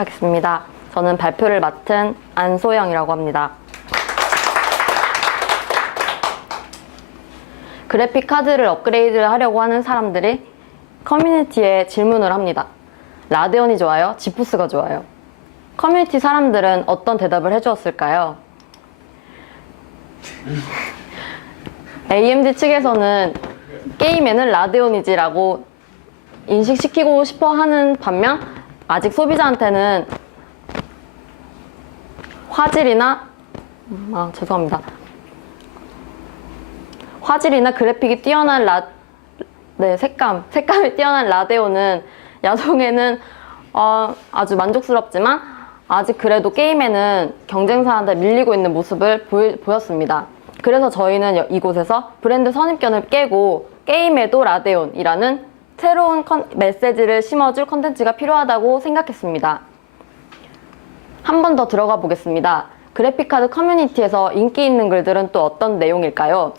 하겠습니다. 저는 발표를 맡은 안소영이라고 합니다. 그래픽 카드를 업그레이드를 하려고 하는 사람들이 커뮤니티에 질문을 합니다. 라데온이 좋아요? 지포스가 좋아요? 커뮤니티 사람들은 어떤 대답을 해주었을까요? AMD 측에서는 게임에는 라데온이지 라고 인식시키고 싶어 하는 반면 아직 소비자한테는 화질이나 화질이나 그래픽이 뛰어난 색감이 뛰어난 라데온은 야동에는 아주 만족스럽지만 아직 그래도 게임에는 경쟁사한테 밀리고 있는 모습을 보였습니다. 그래서 저희는 이곳에서 브랜드 선입견을 깨고 게임에도 라데온이라는 새로운 메시지를 심어줄 컨텐츠가 필요하다고 생각했습니다. 한 번 더 들어가 보겠습니다. 그래픽카드 커뮤니티에서 인기 있는 글들은 또 어떤 내용일까요?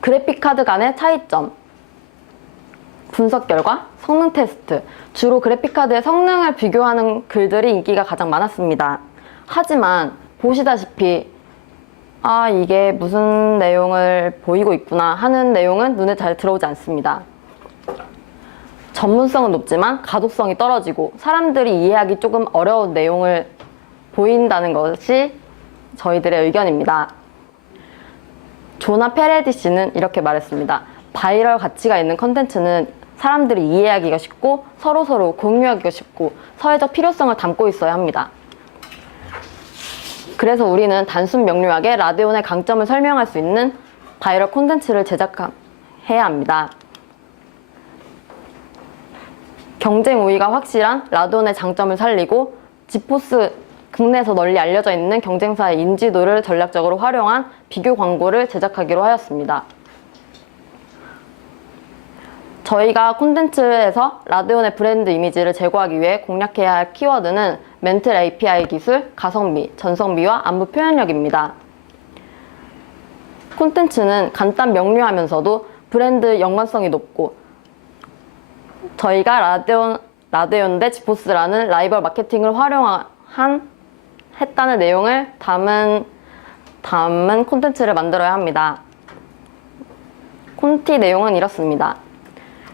그래픽카드 간의 차이점, 분석 결과, 성능 테스트, 주로 그래픽카드의 성능을 비교하는 글들이 인기가 가장 많았습니다. 하지만 보시다시피 이게 무슨 내용을 보이고 있구나 하는 내용은 눈에 잘 들어오지 않습니다. 전문성은 높지만 가독성이 떨어지고 사람들이 이해하기 조금 어려운 내용을 보인다는 것이 저희들의 의견입니다. 조나 페레디 씨는 이렇게 말했습니다. 바이럴 가치가 있는 컨텐츠는 사람들이 이해하기가 쉽고 서로서로 공유하기가 쉽고 사회적 필요성을 담고 있어야 합니다. 그래서 우리는 단순 명료하게 라데온의 강점을 설명할 수 있는 바이럴 콘텐츠를 제작해야 합니다. 경쟁 우위가 확실한 라데온의 장점을 살리고 지포스 국내에서 널리 알려져 있는 경쟁사의 인지도를 전략적으로 활용한 비교 광고를 제작하기로 하였습니다. 저희가 콘텐츠에서 라데온의 브랜드 이미지를 제고하기 위해 공략해야 할 키워드는 멘틀 API 기술, 가성비, 전성비와 안무 표현력입니다. 콘텐츠는 간단 명료하면서도 브랜드 연관성이 높고 저희가 라데온 대 지포스라는 라이벌 마케팅을 했다는 내용을 담은 콘텐츠를 만들어야 합니다. 콘티 내용은 이렇습니다.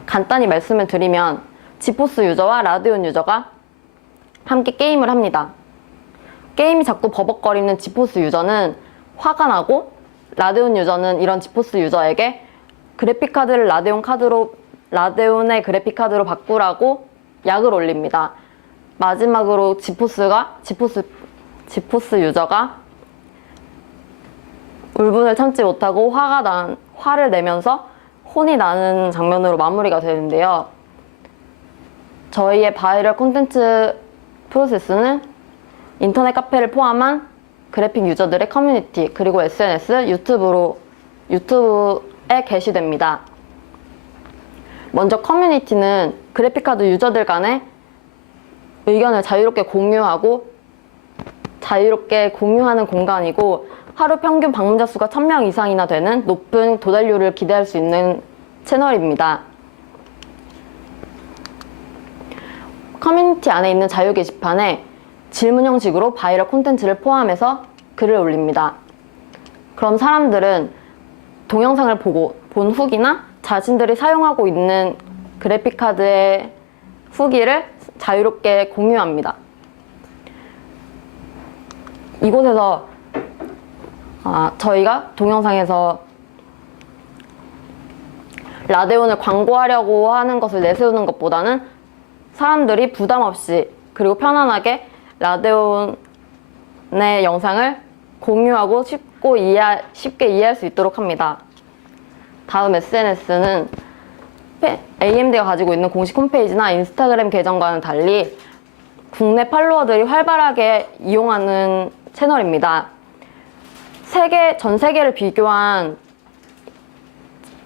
간단히 말씀을 드리면 지포스 유저와 라데온 유저가 함께 게임을 합니다. 게임이 자꾸 버벅거리는 지포스 유저는 화가 나고 라데온 유저는 이런 지포스 유저에게 그래픽카드를 라데온의 그래픽카드로 바꾸라고 약을 올립니다. 마지막으로 지포스 유저가 울분을 참지 못하고 화를 내면서 혼이 나는 장면으로 마무리가 되는데요. 저희의 바이럴 콘텐츠 프로세스는 인터넷 카페를 포함한 그래픽 유저들의 커뮤니티 그리고 SNS, 유튜브에 게시됩니다. 먼저 커뮤니티는 그래픽카드 유저들 간의 의견을 자유롭게 공유하는 공간이고 하루 평균 방문자 수가 1000명 이상이나 되는 높은 도달률을 기대할 수 있는 채널입니다. 커뮤니티 안에 있는 자유 게시판에 질문 형식으로 바이럴 콘텐츠를 포함해서 글을 올립니다. 그럼 사람들은 동영상을 본 후기나 자신들이 사용하고 있는 그래픽카드의 후기를 자유롭게 공유합니다. 이곳에서 저희가 동영상에서 라데온을 광고하려고 하는 것을 내세우는 것보다는 사람들이 부담 없이 그리고 편안하게 라데온의 영상을 공유하고 쉽게 이해할 수 있도록 합니다. 다음 SNS는 AMD가 가지고 있는 공식 홈페이지나 인스타그램 계정과는 달리 국내 팔로워들이 활발하게 이용하는 채널입니다. 전 세계를 비교한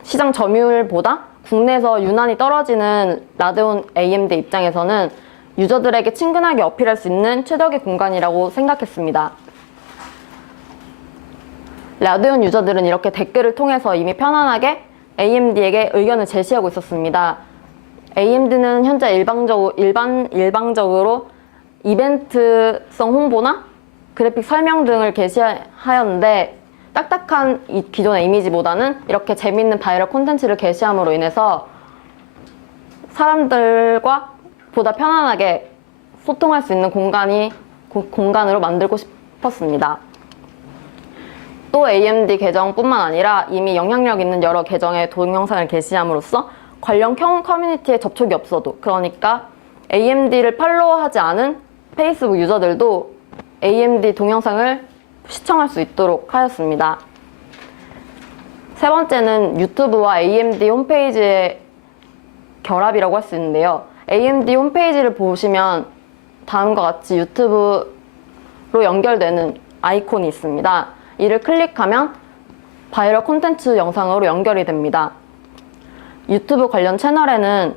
시장 점유율보다 국내에서 유난히 떨어지는 라데온 AMD 입장에서는 유저들에게 친근하게 어필할 수 있는 최적의 공간이라고 생각했습니다. 라데온 유저들은 이렇게 댓글을 통해서 이미 편안하게 AMD에게 의견을 제시하고 있었습니다. AMD는 현재 일방적으로 이벤트성 홍보나 그래픽 설명 등을 게시하였는데 딱딱한 기존의 이미지보다는 이렇게 재밌는 바이럴 콘텐츠를 게시함으로 인해서 사람들과 보다 편안하게 소통할 수 있는 공간으로 만들고 싶었습니다. 또 AMD 계정뿐만 아니라 이미 영향력 있는 여러 계정의 동영상을 게시함으로써 관련 커뮤니티에 접촉이 없어도, 그러니까 AMD를 팔로우하지 않은 페이스북 유저들도 AMD 동영상을 시청할 수 있도록 하였습니다. 세 번째는 유튜브와 AMD 홈페이지의 결합이라고 할 수 있는데요. AMD 홈페이지를 보시면 다음과 같이 유튜브로 연결되는 아이콘이 있습니다. 이를 클릭하면 바이럴 콘텐츠 영상으로 연결이 됩니다. 유튜브 관련 채널에는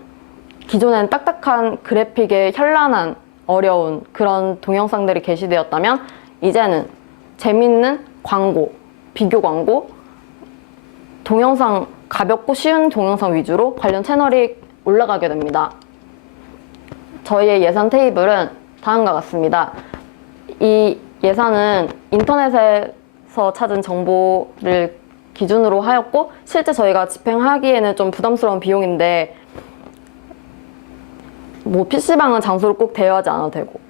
기존에는 딱딱한 그래픽에 현란한 어려운 그런 동영상들이 게시되었다면 이제는 재밌는 광고, 비교 광고, 동영상, 가볍고 쉬운 동영상 위주로 관련 채널이 올라가게 됩니다. 저희의 예산 테이블은 다음과 같습니다. 이 예산은 인터넷에서 찾은 정보를 기준으로 하였고 실제 저희가 집행하기에는 좀 부담스러운 비용인데 PC방은 장소를 꼭 대여하지 않아도 되고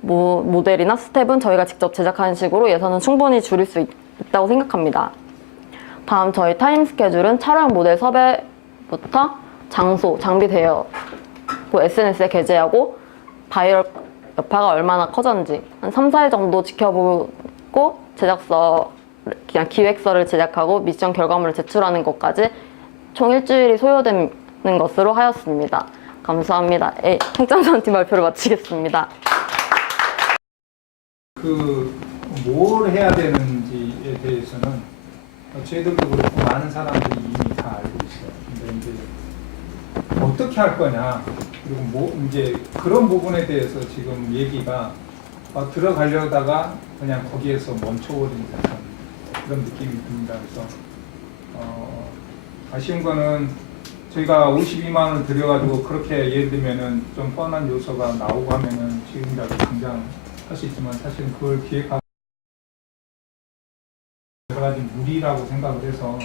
모델이나 스텝은 저희가 직접 제작하는 식으로 예산은 충분히 줄일 수 있다고 생각합니다. 다음 저희 타임 스케줄은 촬영 모델 섭외부터 장소, 장비 대여, SNS에 게재하고 바이럴 여파가 얼마나 커졌는지 한 3, 4일 정도 지켜보고 그냥 기획서를 제작하고 미션 결과물을 제출하는 것까지 총 일주일이 소요되는 것으로 하였습니다. 감사합니다. 행정전팀 발표를 마치겠습니다. 뭘 해야 되는지에 대해서는 저희들도 그렇고 많은 사람들이 이미 다 알고 있어요. 근데 이제 어떻게 할 거냐, 그리고 이제 그런 부분에 대해서 지금 얘기가 들어가려다가 그냥 거기에서 멈춰버린 듯한 그런 느낌이 듭니다. 그래서 아쉬운 거는 저희가 52만 원을 들여가지고 그렇게 예를 들면은 좀 뻔한 요소가 나오고 하면은 지금이라도 당장 할 수 있지만 사실은 그걸 기획하고 여러 가지 무리라고 생각을 해서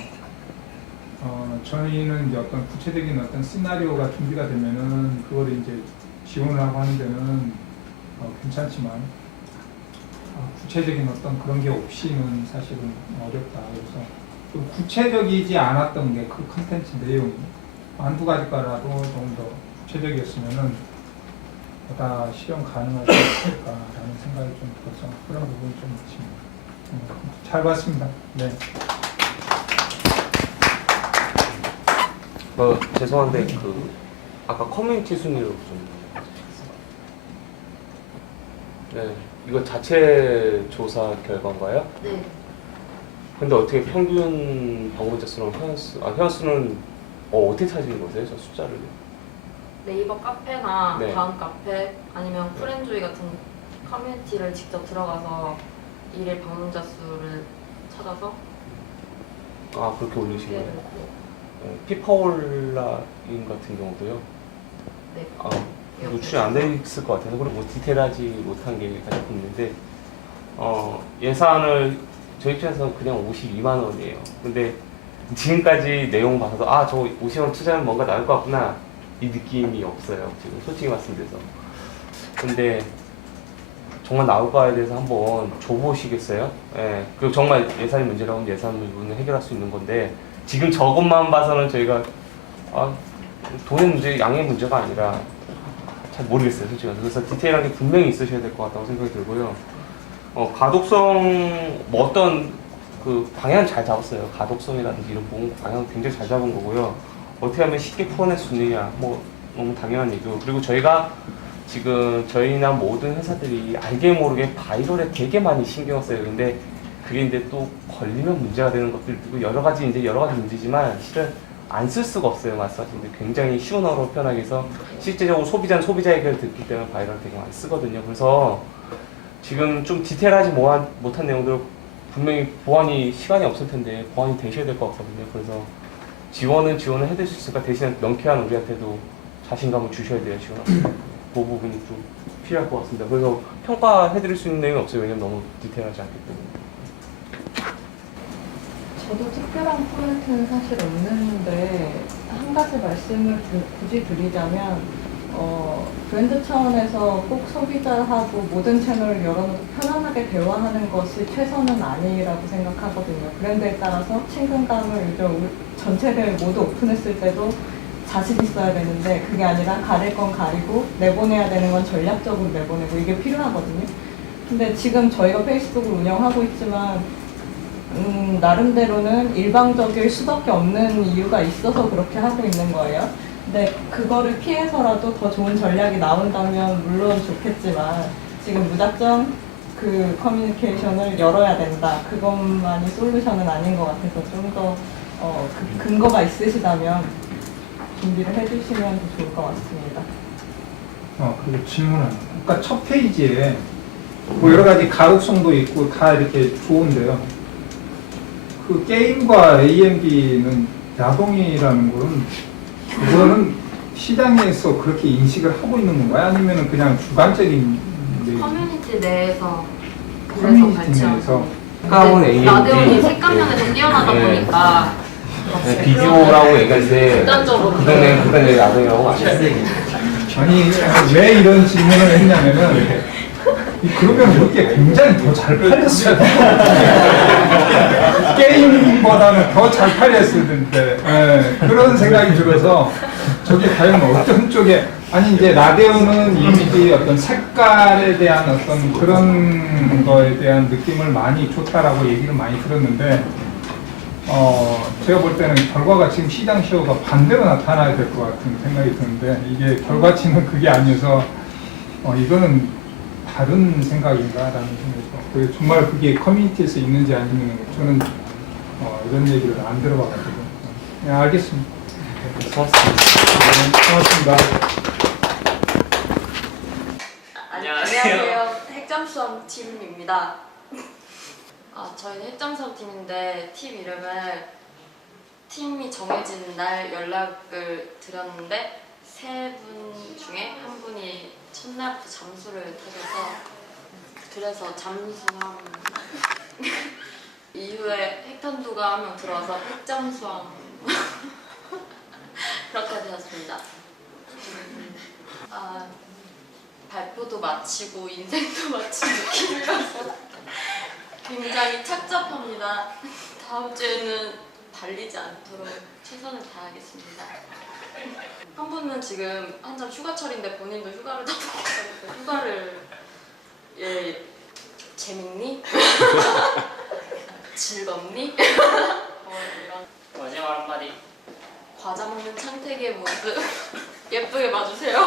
저희는 이제 어떤 구체적인 어떤 시나리오가 준비가 되면은 그걸 이제 지원을 하고 하는 데는 괜찮지만 구체적인 어떤 그런 게 없이는 사실은 어렵다. 그래서 좀 구체적이지 않았던 게 그 컨텐츠 내용이 한두 가지 거라도 좀 더 구체적이었으면은 보다 실현 가능하지 않을까라는 생각이 좀 들어서 그런 부분이 좀 있습니다. 잘 봤습니다. 네. 죄송한데 아까 커뮤니티 순위로 좀. 네, 이거 자체 조사 결과인가요? 네. 근데 어떻게 평균 방문자 수랑 회원수는 어떻게 찾으는 거세요? 저 숫자를? 네이버 카페나 네. 다음 카페 아니면 프렌조이 같은 커뮤니티를 직접 들어가서 일일 방문자 수를 찾아서 그렇게 올리신 거예요? 네. 피파올라인 같은 경우도요? 네. 노출이 안 돼 있을 것 같아서 그리고 디테일하지 못한 게 가장 있는데 예산을 저희 입장에서는 그냥 52만 원이에요. 근데 지금까지 내용 봐서도 저 50원 투자하면 뭔가 나올 것 같구나 이 느낌이 없어요. 지금 솔직히 말씀드려서. 근데 정말 나올까에 대해서 한번 줘보시겠어요? 예. 그리고 정말 예산이 문제라면 예산 부분을 해결할 수 있는 건데 지금 저것만 봐서는 저희가 돈의 문제, 양의 문제가 아니라 잘 모르겠어요, 솔직히. 그래서 디테일한 게 분명히 있으셔야 될 것 같다고 생각이 들고요. 가독성 어떤 그 방향 잘 잡았어요. 가독성이라든지 이런 방향 굉장히 잘 잡은 거고요. 어떻게 하면 쉽게 풀어낼 수 있느냐, 너무 당연한 얘기고. 그리고 저희가 지금 저희나 모든 회사들이 알게 모르게 바이럴에 되게 많이 신경 써요. 근데 그게 이제 또 걸리면 문제가 되는 것들도 있고 여러 가지 문제지만 실은 안 쓸 수가 없어요. 말씀하신 데 굉장히 쉬운 언어로 표현하기 위해서 실제적으로 소비자는 소비자 얘기를 듣기 때문에 바이럴 되게 많이 쓰거든요. 그래서 지금 좀 디테일하지 못한 내용들 분명히 보완이 시간이 없을 텐데 보완이 되셔야 될 것 같거든요. 그래서 지원을 해드릴 수 있을까? 대신에 명쾌한 우리한테도 자신감을 주셔야 돼요 지금. 그 부분이 좀 필요할 것 같습니다. 그래서 평가해드릴 수 있는 내용이 없어요. 왜냐면 너무 디테일하지 않기 때문에. 저도 특별한 포인트는 사실 없는데 한 가지 말씀을 굳이 드리자면 브랜드 차원에서 꼭 소비자하고 모든 채널을 열어놓고 편안하게 대화하는 것이 최선은 아니라고 생각하거든요. 브랜드에 따라서 친근감을 전체를 모두 오픈했을 때도 자신 있어야 되는데 그게 아니라 가릴 건 가리고 내보내야 되는 건 전략적으로 내보내고 이게 필요하거든요. 근데 지금 저희가 페이스북을 운영하고 있지만 나름대로는 일방적일 수밖에 없는 이유가 있어서 그렇게 하고 있는 거예요. 근데 그거를 피해서라도 더 좋은 전략이 나온다면 물론 좋겠지만 지금 무작정 그 커뮤니케이션을 열어야 된다. 그것만이 솔루션은 아닌 것 같아서 좀 더 그 근거가 있으시다면 준비를 해주시면 더 좋을 것 같습니다. 그리고 질문은 아까 첫 페이지에 뭐 여러 가지 가독성도 있고 다 이렇게 좋은데요. 그 게임과 AMD는 야동이라는 거는 그거는 시장에서 그렇게 인식을 하고 있는 건가요? 아니면 그냥 주관적인 커뮤니티 내에서 그래서 커뮤니티 발췌한 내에서 가까운 AMD. 라데온이 색감면에서 뛰어나다 네. 보니까 네, 비디오라고 얘기할 때 극단적으로 그다음에 야동이라고 안 했어요. 아니 왜 이런 질문을 했냐면은 그러면 그게 굉장히 더 잘 팔렸어요. 게임보다는 더 잘 팔렸을 텐데 그런 생각이 들어서 저게 과연 어떤 쪽에 아니 이제 라데온은 이미지 어떤 색깔에 대한 어떤 그런 거에 대한 느낌을 많이 좋다라고 얘기를 많이 들었는데 제가 볼 때는 결과가 지금 시장 시효가 반대로 나타나야 될 것 같은 생각이 드는데 이게 결과치는 그게 아니어서 이거는 다른 생각인가라는 생각이 들어요. 정말 그게 커뮤니티에서 있는지 아니면 저는 이런 얘기를 안 들어봐가지고 네, 알겠습니다. 고맙습니다. 네, 고맙습니다. 안녕하세요. 핵잠수함 팀입니다. 저희는 핵잠수함 팀인데 팀 이름을 팀이 정해진 날 연락을 드렸는데 세 분 중에 한 분이 첫날부터 잠수를 타셔서 그래서 잠수함 이후에 핵탄두가 한 명 들어와서 핵잠수함 그렇게 되었습니다. 발표도 마치고 인생도 마친 느낌이라서 굉장히 착잡합니다. 다음 주에는 달리지 않도록 최선을 다하겠습니다. 한 분은 지금 한참 휴가철인데 본인도 휴가를 다 보고 휴가를 재밌니? 즐겁니? 이런 마지막 한마디. 과자 먹는 창택의 모습 예쁘게 봐주세요.